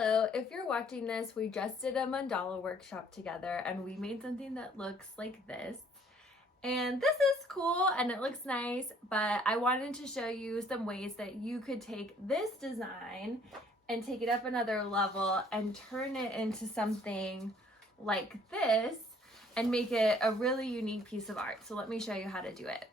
Hello, if you're watching this, we just did a mandala workshop together and we made something that looks like this. And this is cool and it looks nice, but I wanted to show you some ways that you could take this design and take it up another level and turn it into something like this and make it a really unique piece of art. So let me show you how to do it.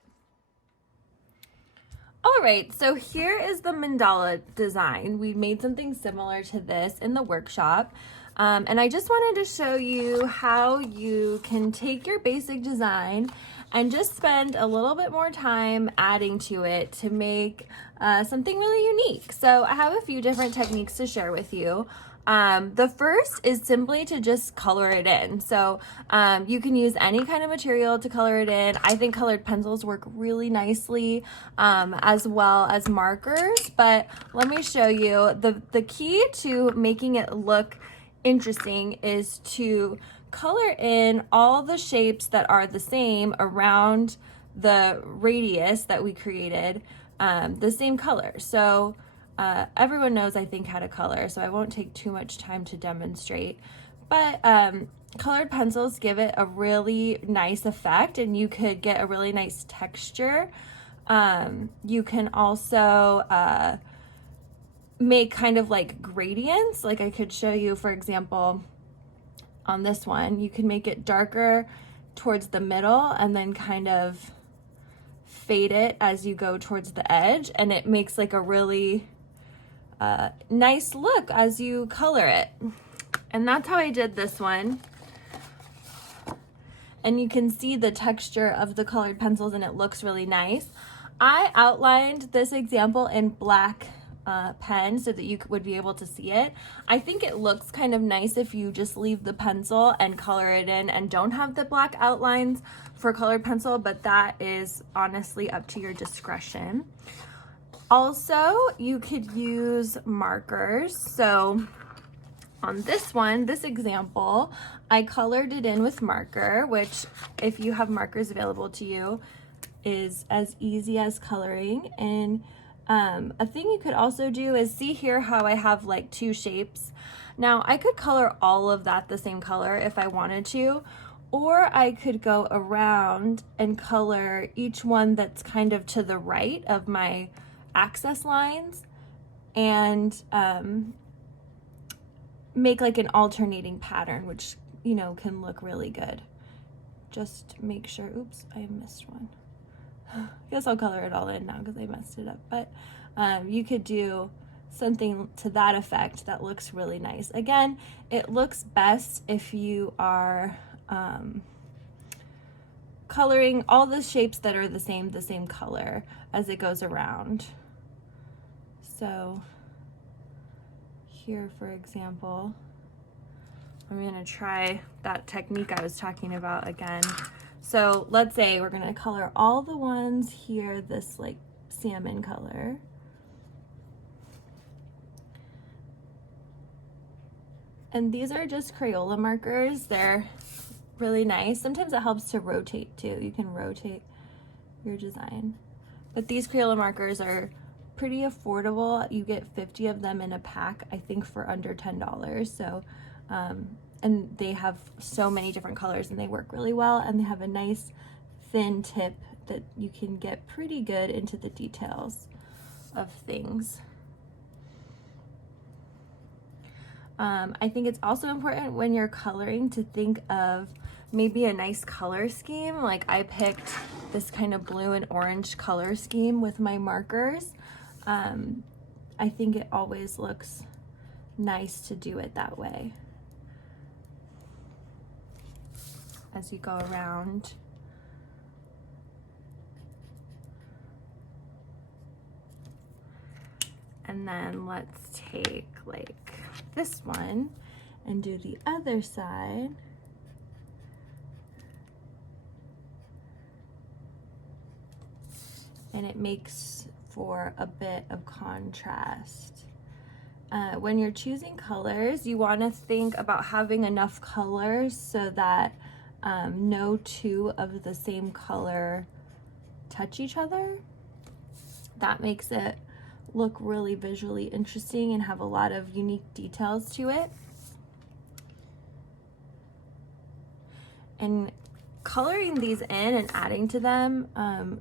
All right, so here is the mandala design. We made something similar to this in the workshop. And I just wanted to show you how you can take your basic design and just spend a little bit more time adding to it to make something really unique. So I have a few different techniques to share with you. The first is simply to just color it in. So you can use any kind of material to color it in. I think colored pencils work really nicely, as well as markers, but let me show you. The key to making it look interesting is to color in all the shapes that are the same around the radius that we created, the same color. So everyone knows, I think, how to color, so I won't take too much time to demonstrate. But colored pencils give it a really nice effect, and you could get a really nice texture. You can also make kind of like gradients. Like I could show you, for example, on this one, you can make it darker towards the middle and then kind of fade it as you go towards the edge, and it makes like a really nice look as you color it. And that's how I did this one. And you can see the texture of the colored pencils and it looks really nice. I outlined this example in black pen so that you would be able to see it. I think it looks kind of nice if you just leave the pencil and color it in and don't have the black outlines for colored pencil, but that is honestly up to your discretion. Also, you could use markers. So on this one, this example, I colored it in with marker, which if you have markers available to you is as easy as coloring. And a thing you could also do is see here how I have like two shapes. Now I could color all of that the same color if I wanted to, or I could go around and color each one that's kind of to the right of my access lines and make like an alternating pattern, which, you know, can look really good. Just make sure, oops, I missed one. I guess I'll color it all in now because I messed it up, but you could do something to that effect that looks really nice. Again, it looks best if you are coloring all the shapes that are the same color as it goes around. So here, for example, I'm gonna try that technique I was talking about again. So let's say we're gonna color all the ones here this like salmon color. And these are just Crayola markers. They're really nice. Sometimes it helps to rotate too. You can rotate your design. But these Crayola markers are pretty affordable. You get 50 of them in a pack, I think, for under $10. So, and they have so many different colors and they work really well, and they have a nice thin tip that you can get pretty good into the details of things. I think it's also important when you're coloring to think of maybe a nice color scheme. Like I picked this kind of blue and orange color scheme with my markers. I think it always looks nice to do it that way as you go around. And then let's take like this one and do the other side. And it makes for a bit of contrast. When you're choosing colors, you want to think about having enough colors so that no two of the same color touch each other. That makes it look really visually interesting and have a lot of unique details to it. And coloring these in and adding to them,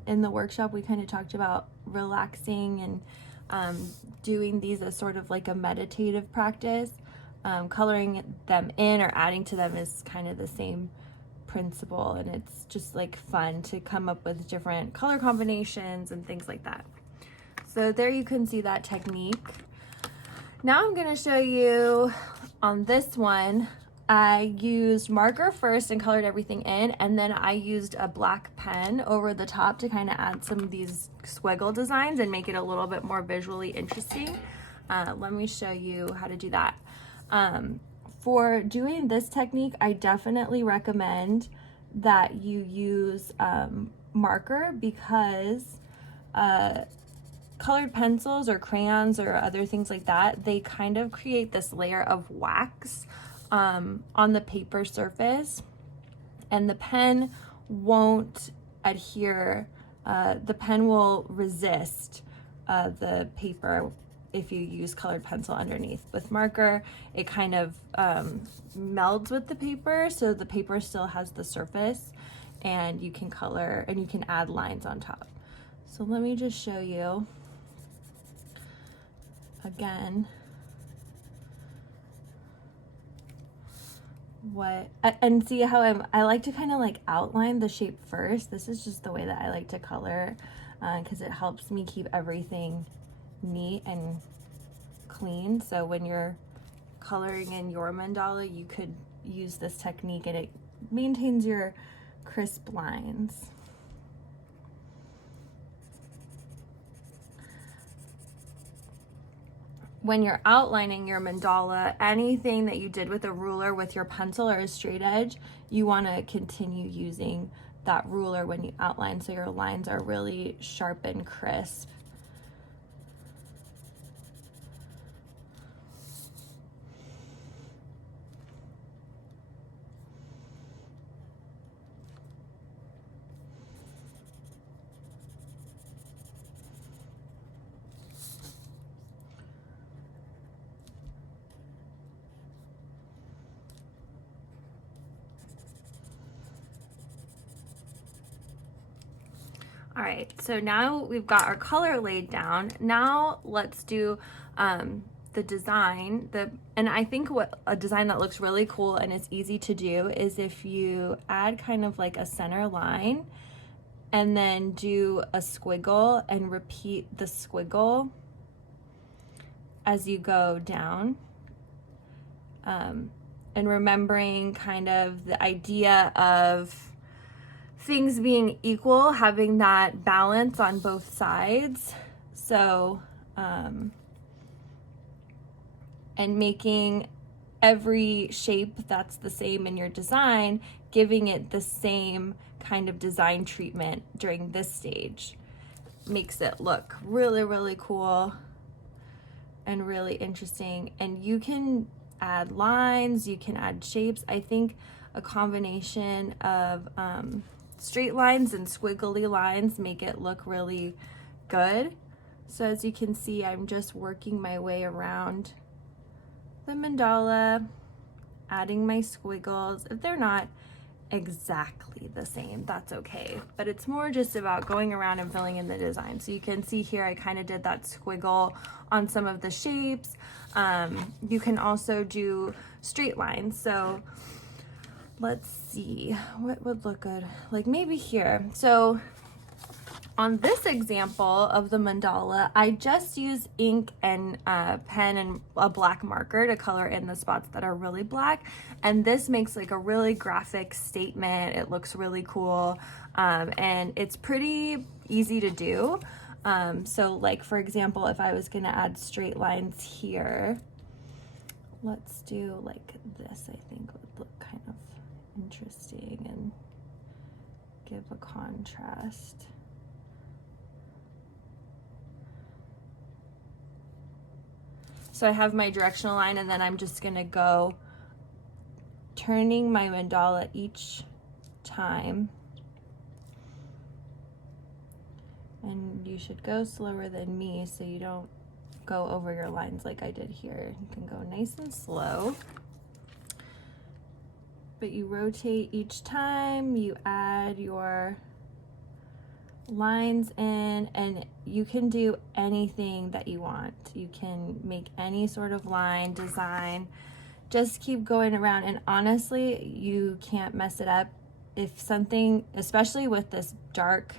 in the workshop we kind of talked about relaxing and doing these as sort of like a meditative practice. Coloring them in or adding to them is kind of the same principle, and it's just like fun to come up with different color combinations and things like that. So there you can see that technique. Now I'm going to show you on this one, I used marker first and colored everything in, and then I used a black pen over the top to kind of add some of these squiggle designs and make it a little bit more visually interesting. Let me show you how to do that. For doing this technique, I definitely recommend that you use marker, because colored pencils or crayons or other things like that, they kind of create this layer of wax on the paper surface, and the pen won't adhere. The pen will resist the paper if you use colored pencil underneath. With marker, it kind of melds with the paper, so the paper still has the surface, and you can color and you can add lines on top. So let me just show you again what, and see how I like to kind of like outline the shape first. This is just the way that I like to color, because it helps me keep everything neat and clean. So when you're coloring in your mandala, you could use this technique and it maintains your crisp lines. When you're outlining your mandala, anything that you did with a ruler with your pencil or a straight edge, you want to continue using that ruler when you outline, so your lines are really sharp and crisp. All right, so now we've got our color laid down. Now let's do the design. And I think what a design that looks really cool and is easy to do is if you add kind of like a center line and then do a squiggle and repeat the squiggle as you go down. And remembering kind of the idea of things being equal, having that balance on both sides. So, and making every shape that's the same in your design, giving it the same kind of design treatment during this stage. Makes it look really, really cool and really interesting. And you can add lines, you can add shapes. I think a combination of straight lines and squiggly lines make it look really good. So as you can see, I'm just working my way around the mandala, adding my squiggles. If they're not exactly the same, that's okay, but it's more just about going around and filling in the design. So you can see here I kind of did that squiggle on some of the shapes. You can also do straight lines. So let's see what would look good, like maybe here. So on this example of the mandala, I just use ink and pen and a black marker to color in the spots that are really black. And this makes like a really graphic statement. It looks really cool. And it's pretty easy to do. So like, for example, if I was gonna add straight lines here, let's do like this, I think would look kind of interesting and give a contrast. So I have my directional line, and then I'm just gonna go turning my mandala each time. And you should go slower than me so you don't go over your lines like I did here. You can go nice and slow, but you rotate each time, you add your lines in, and you can do anything that you want. You can make any sort of line design. Just keep going around, and honestly, you can't mess it up. If something, especially with this dark,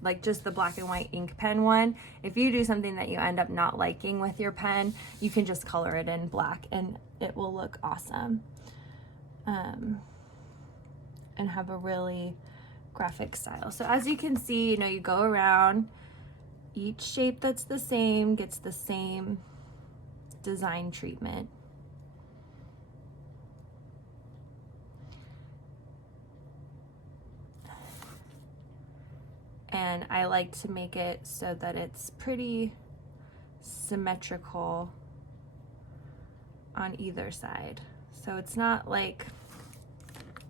like just the black and white ink pen one, if you do something that you end up not liking with your pen, you can just color it in black and it will look awesome, and have a really graphic style. So as you can see, you know, you go around, each shape that's the same gets the same design treatment. And I like to make it so that it's pretty symmetrical on either side. So it's not like,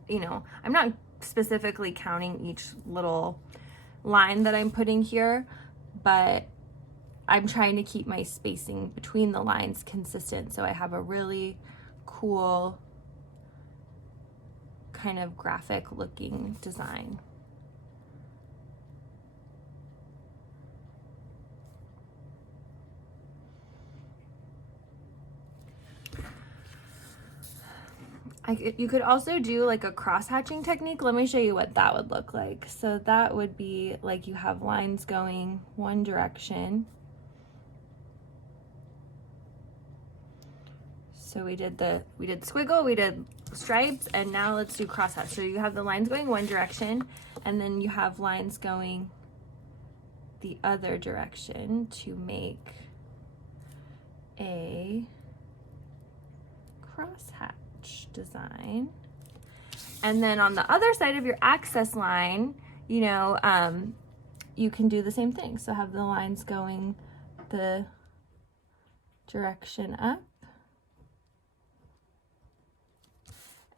you know, I'm not specifically counting each little line that I'm putting here, but I'm trying to keep my spacing between the lines consistent so I have a really cool kind of graphic looking design. You could also do like a cross hatching technique. Let me show you what that would look like. So that would be like you have lines going one direction. So we did squiggle, we did stripes, and now let's do cross hatch. So you have the lines going one direction, and then you have lines going the other direction to make a cross hatch design. And then on the other side of your access line, you know, you can do the same thing. So have the lines going the direction up,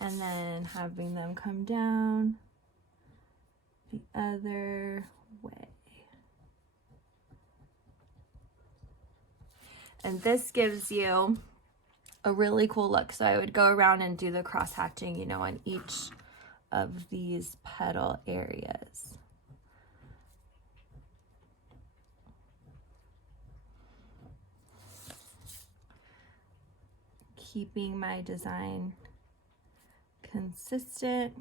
and then having them come down the other way. And this gives you a really cool look. So I would go around and do the cross hatching, you know, on each of these petal areas. Keeping my design consistent.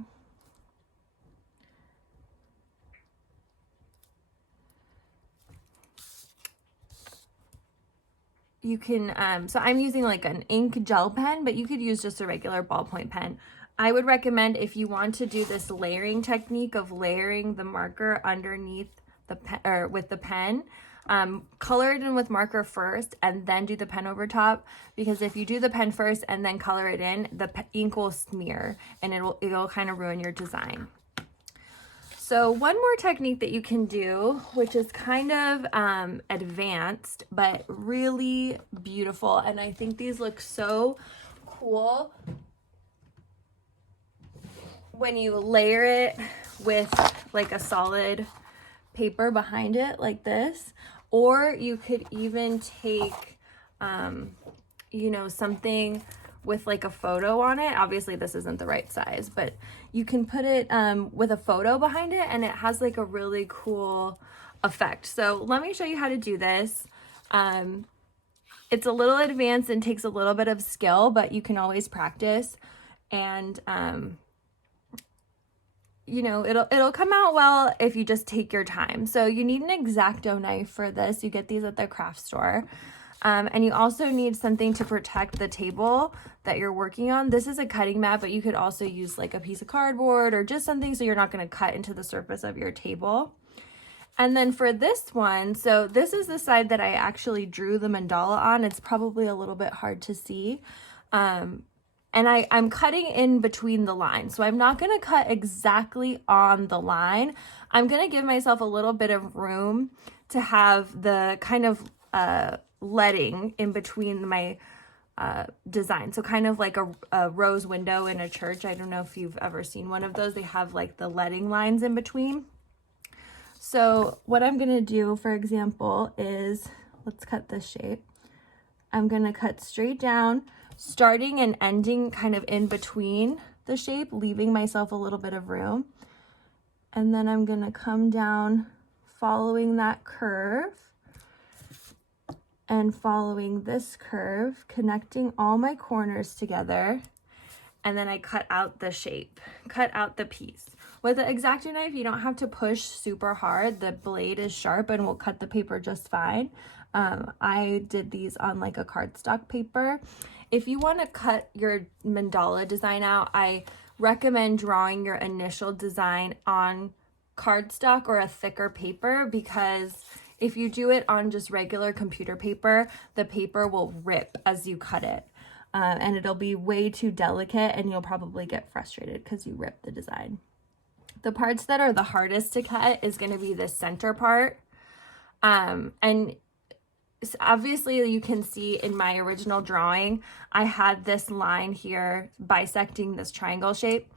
You can, so I'm using like an ink gel pen, but you could use just a regular ballpoint pen. I would recommend, if you want to do this layering technique of layering the marker underneath the pen, or with the pen, color it in with marker first and then do the pen over top, because if you do the pen first and then color it in, the ink will smear and it'll kind of ruin your design. So one more technique that you can do, which is kind of advanced, but really beautiful, and I think these look so cool when you layer it with like a solid paper behind it like this. Or you could even take, you know, something with like a photo on it. Obviously this isn't the right size, but you can put it with a photo behind it and it has like a really cool effect. So let me show you how to do this. It's a little advanced and takes a little bit of skill, but you can always practice, and you know, it'll come out well if you just take your time. So you need an X-Acto knife for this. You get these at the craft store. And you also need something to protect the table that you're working on. This is a cutting mat, but you could also use like a piece of cardboard or just something so you're not going to cut into the surface of your table. And then for this one, so this is the side that I actually drew the mandala on. It's probably a little bit hard to see. And I'm cutting in between the lines. So I'm not going to cut exactly on the line. I'm going to give myself a little bit of room to have the kind of leading in between my design. So kind of like a rose window in a church. I don't know if you've ever seen one of those. They have like the leading lines in between. So what I'm going to do, for example, is let's cut this shape. I'm gonna cut straight down, starting and ending kind of in between the shape, leaving myself a little bit of room. And then I'm gonna come down following that curve and following this curve, connecting all my corners together. And then I cut out the shape, cut out the piece. With the X-Acto knife, you don't have to push super hard. The blade is sharp and will cut the paper just fine. I did these on like a cardstock paper. If you want to cut your mandala design out, I recommend drawing your initial design on cardstock or a thicker paper, because if you do it on just regular computer paper, the paper will rip as you cut it. And it'll be way too delicate and you'll probably get frustrated because you ripped the design. The parts that are the hardest to cut is going to be the center part. And obviously you can see in my original drawing, I had this line here bisecting this triangle shape.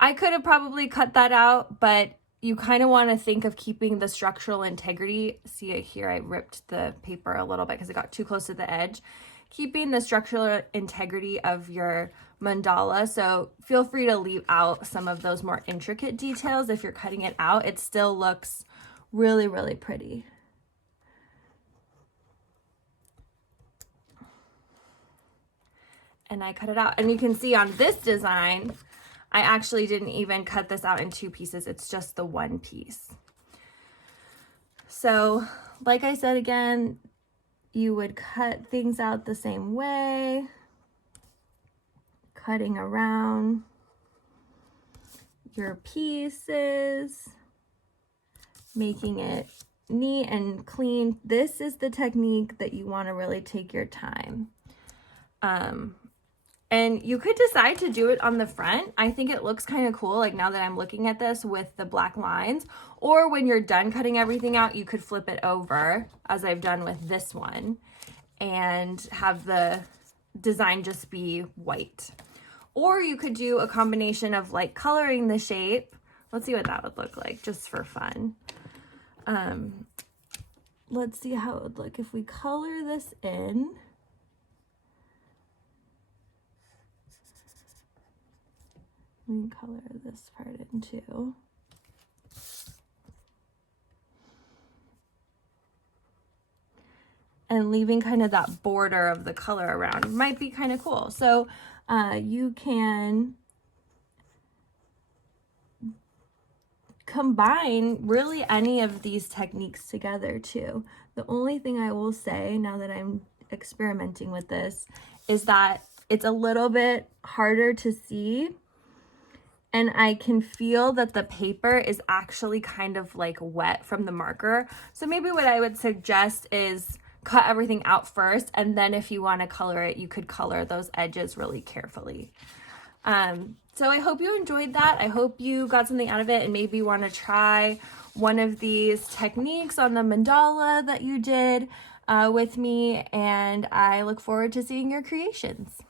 I could have probably cut that out, but you kind of want to think of keeping the structural integrity. See it here, I ripped the paper a little bit because it got too close to the edge. Keeping the structural integrity of your mandala. So feel free to leave out some of those more intricate details. If you're cutting it out, it still looks really, really pretty. And I cut it out. And you can see on this design, I actually didn't even cut this out in two pieces. It's just the one piece. So like I said again, you would cut things out the same way, cutting around your pieces, making it neat and clean. This is the technique that you want to really take your time. And you could decide to do it on the front. I think it looks kind of cool, like now that I'm looking at this with the black lines. Or when you're done cutting everything out, you could flip it over, as I've done with this one, and have the design just be white. Or you could do a combination of like coloring the shape. Let's see what that would look like, just for fun. Let's see how it would look if we color this in. We can color this part in too. And leaving kind of that border of the color around might be kind of cool. So you can combine really any of these techniques together too. The only thing I will say now that I'm experimenting with this is that it's a little bit harder to see. And I can feel that the paper is actually kind of like wet from the marker. So maybe what I would suggest is cut everything out first, and then if you want to color it, you could color those edges really carefully. So I hope you enjoyed that. I hope you got something out of it and maybe want to try one of these techniques on the mandala that you did with me, and I look forward to seeing your creations.